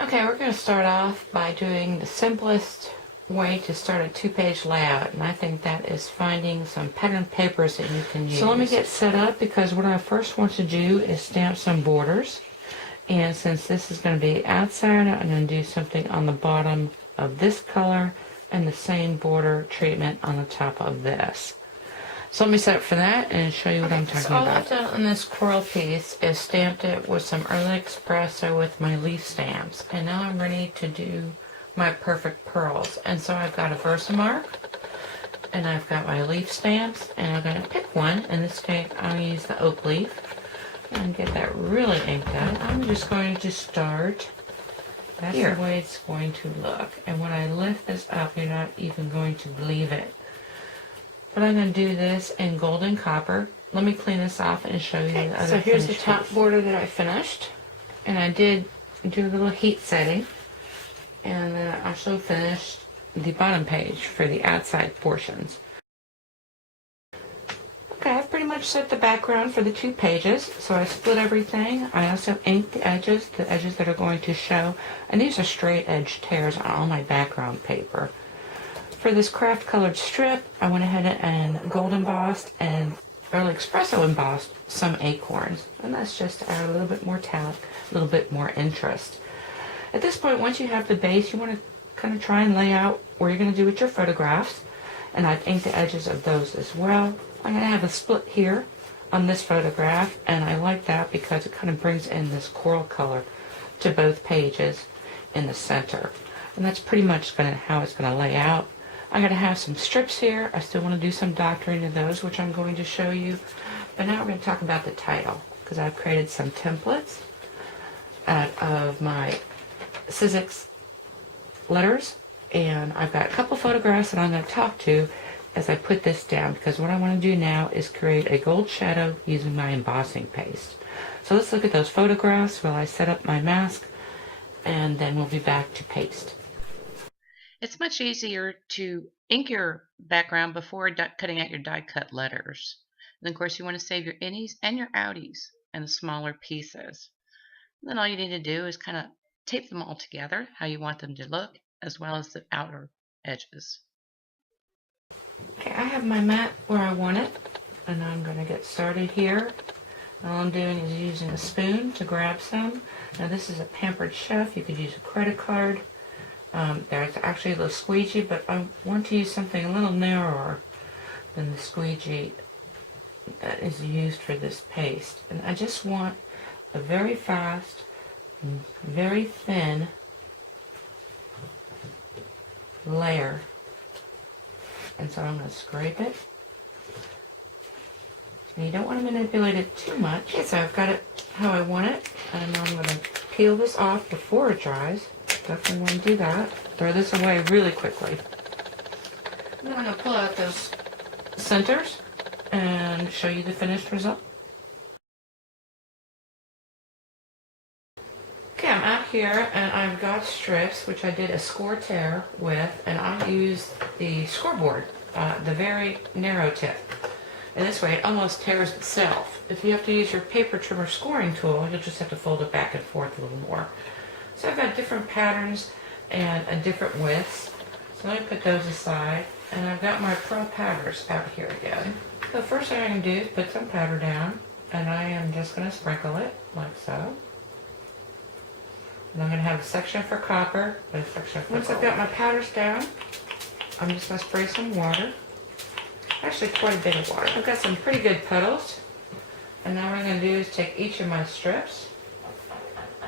Okay, we're going to start off by doing the simplest way to start a two-page layout, and I think that is finding some pattern papers that you can use. So let me get set up, because what I first want to do is stamp some borders. And since this is going to be outside, I'm going to do something on the bottom of this color and the same border treatment on the top of this. So let me set up for that and show you what I'm talking about. All I've done on this coral piece is stamped it with some early espresso with my leaf stamps. And now I'm ready to do my perfect pearls. And so I've got a Versamark, and I've got my leaf stamps, and I'm going to pick one. In this case, I'm going to use the oak leaf and get that really inked out. I'm just going to start. That's here. The way it's going to look. And when I lift this up, you're not even going to believe it. But I'm going to do this in gold and copper. Let me clean this off and show you the other. So here's the top border that I finished. And I did do a little heat setting. And then I also finished the bottom page for the outside portions. Okay, I've pretty much set the background for the 2 pages. So I split everything. I also inked the edges that are going to show. And these are straight edge tears on all my background paper. For this craft colored strip, I went ahead and gold embossed and early espresso embossed some acorns. And that's just to add a little bit more talent, a little bit more interest. At this point, once you have the base, you want to kind of try and lay out where you're going to do with your photographs. And I've inked the edges of those as well. I'm going to have a split here on this photograph, and I like that because it kind of brings in this coral color to both pages in the center. And that's pretty much how it's going to lay out. I'm going to have some strips here. I still want to do some doctoring of those, which I'm going to show you. But now we're going to talk about the title, because I've created some templates out of my Sizzix letters. And I've got a couple photographs that I'm going to talk to as I put this down, because what I want to do now is create a gold shadow using my embossing paste. So let's look at those photographs while I set up my mask, and then we'll be back to paste. It's much easier to ink your background before cutting out your die cut letters. And of course, you want to save your innies and your outies in the smaller pieces. And then all you need to do is kind of tape them all together how you want them to look, as well as the outer edges. Okay, I have my mat where I want it, and I'm going to get started here. All I'm doing is using a spoon to grab some. Now this is a Pampered Chef. You could use a credit card. There's actually a little squeegee, but I want to use something a little narrower than the squeegee that is used for this paste. And I just want a very fast, very thin layer. And so I'm going to scrape it. And you don't want to manipulate it too much. Okay, so I've got it how I want it. And I'm going to peel this off before it dries. Definitely want to do that. Throw this away really quickly. And then I'm going to pull out those centers and show you the finished result. Okay, I'm out here and I've got strips which I did a score tear with, and I used the scoreboard, the very narrow tip. And this way it almost tears itself. If you have to use your paper trimmer scoring tool, you'll just have to fold it back and forth a little more. So I've got different patterns and different widths. So let me put those aside. And I've got my pearl powders out here again. So the first thing I can do is put some powder down. And I am just going to sprinkle it like so. And I'm going to have a section for copper and a section for gold. Once I've got my powders down, I'm just going to spray some water. Actually quite a bit of water. I've got some pretty good puddles. And now what I'm going to do is take each of my strips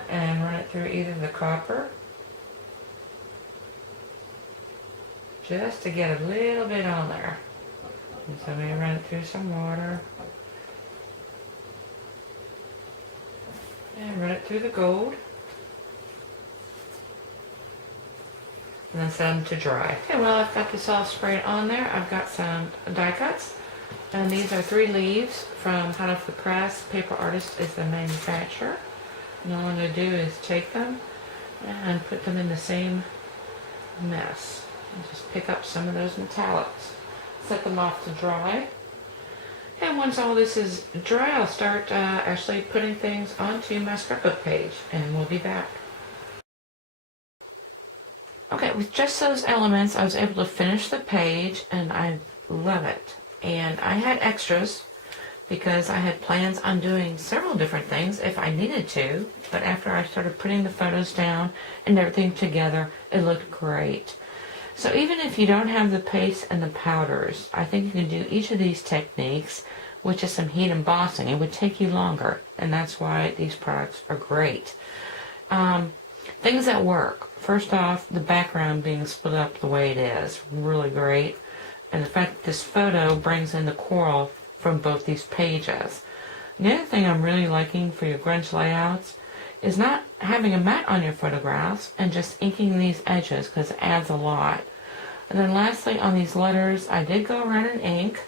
and run it through either the copper, just to get a little bit on there. And so I'm going to run it through some water, and run it through the gold, and then set them to dry. Okay, well, I've got this all sprayed on there. I've got some die cuts, and these are 3 leaves from Hot Off the Press. Paper Artist is the manufacturer. And all I'm going to do is take them and put them in the same mess. And just pick up some of those metallics. Set them off to dry. And once all this is dry, I'll start actually putting things onto my scrapbook page. And we'll be back. Okay, with just those elements, I was able to finish the page, and I love it. And I had extras because I had plans on doing several different things if I needed to, but after I started putting the photos down and everything together, it looked great. So even if you don't have the paste and the powders, I think you can do each of these techniques with just some heat embossing. It would take you longer, and that's why these products are great. Things that work. First off, the background being split up the way it is, really great. And the fact that this photo brings in the coral from both these pages. The other thing I'm really liking for your grunge layouts is not having a mat on your photographs and just inking these edges, because it adds a lot. And then lastly, on these letters, I did go around in ink,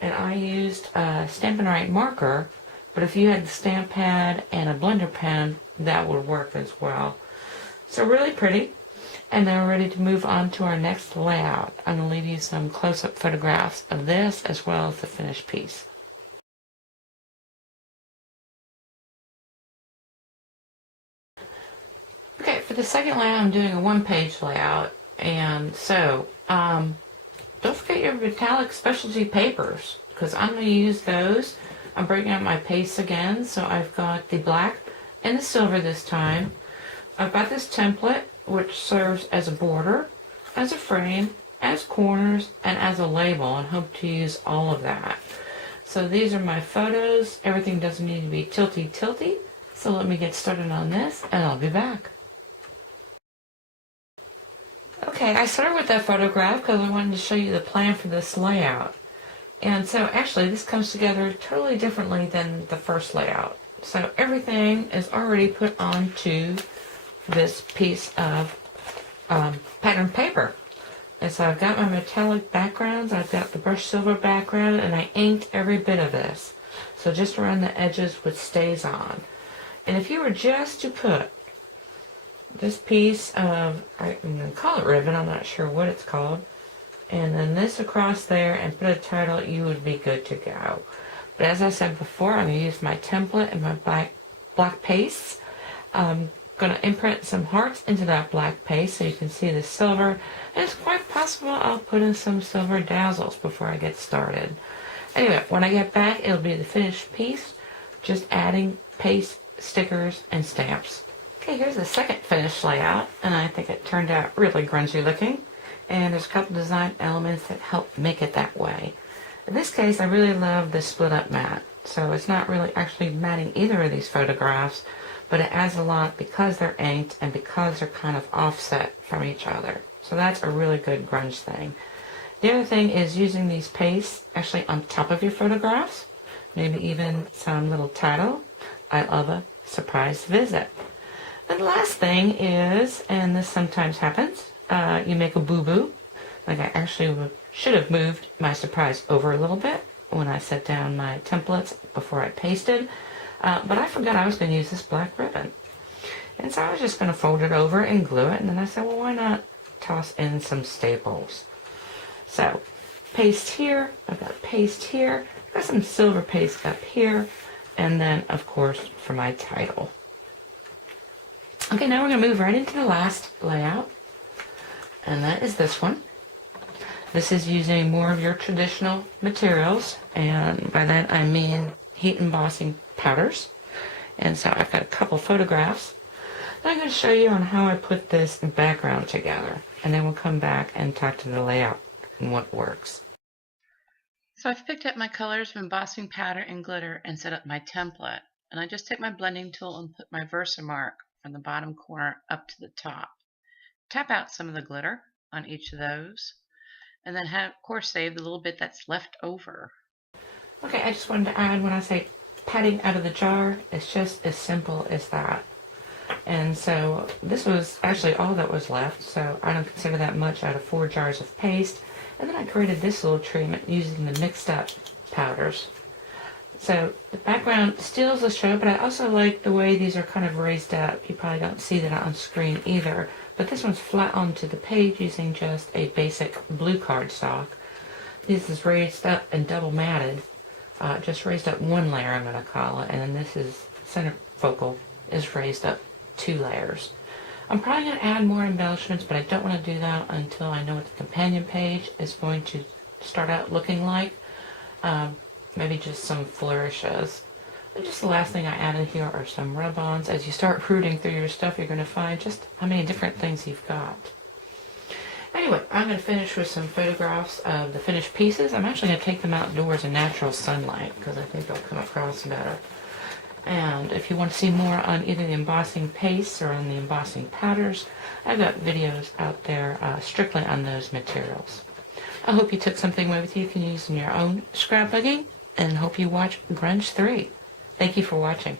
and I used a Stampin' Right marker, but if you had the stamp pad and a blender pen, that would work as well. So really pretty. And now we're ready to move on to our next layout. I'm going to leave you some close-up photographs of this as well as the finished piece. Okay, for the second layout, I'm doing a one-page layout. And so, don't forget your metallic specialty papers, because I'm going to use those. I'm breaking out my pastes again, so I've got the black and the silver this time. I've got this template, which serves as a border, as a frame, as corners, and as a label, and hope to use all of that. So these are my photos. Everything doesn't need to be tilty, so let me get started on this, and I'll be back. Okay, I started with that photograph because I wanted to show you the plan for this layout. And so actually this comes together totally differently than the first layout. So everything is already put onto this piece of pattern paper. And so I've got my metallic backgrounds, I've got the brushed silver background, and I inked every bit of this. So just around the edges which stays on. And if you were just to put this piece of, I'm going to call it ribbon, I'm not sure what it's called, and then this across there and put a title, you would be good to go. But as I said before, I'm going to use my template and my black paste. I'm going to imprint some hearts into that black paste so you can see the silver, and it's quite possible I'll put in some silver dazzles before I get started. Anyway, when I get back, it'll be the finished piece, just adding paste, stickers, and stamps. Okay, here's the second finished layout, and I think it turned out really grungy looking, and there's a couple design elements that help make it that way. In this case, I really love the split up mat, so it's not really actually matting either of these photographs, but it adds a lot because they're inked and because they're kind of offset from each other. So that's a really good grunge thing. The other thing is using these pastes actually on top of your photographs, maybe even some little title, I love a surprise visit. And the last thing is, and this sometimes happens, you make a boo-boo. Like I actually should have moved my surprise over a little bit when I set down my templates before I pasted, but I forgot I was going to use this black ribbon. And so I was just going to fold it over and glue it, and then I said, well, why not toss in some staples? So, paste here, I've got paste here, I've got some silver paste up here, and then, of course, for my title. Okay, now we're going to move right into the last layout, and that is this one. This is using more of your traditional materials, and by that I mean heat embossing powders. And so I've got a couple photographs. And I'm going to show you on how I put this background together, and then we'll come back and talk to the layout and what works. So I've picked up my colors of embossing powder and glitter and set up my template, and I just take my blending tool and put my Versamark from the bottom corner up to the top. Tap out some of the glitter on each of those, and then of course save the little bit that's left over. Okay, I just wanted to add, when I say patting out of the jar, it's just as simple as that. And so this was actually all that was left, so I don't consider that much out of 4 jars of paste. And then I created this little treatment using the mixed up powders. So the background steals the show, but I also like the way these are kind of raised up. You probably don't see that on screen either, but this one's flat onto the page using just a basic blue cardstock. This is raised up and double matted, just raised up 1 layer, I'm going to call it, and then this is center focal is raised up 2 layers. I'm probably going to add more embellishments, but I don't want to do that until I know what the companion page is going to start out looking like. Maybe just some flourishes. And just the last thing I added here are some rub-ons. As you start rooting through your stuff, you're going to find just how many different things you've got. Anyway, I'm going to finish with some photographs of the finished pieces. I'm actually going to take them outdoors in natural sunlight because I think they'll come across better. And if you want to see more on either the embossing pastes or on the embossing powders, I've got videos out there strictly on those materials. I hope you took something away with you can use in your own scrapbooking, and hope you watch Grunge 3. Thank you for watching.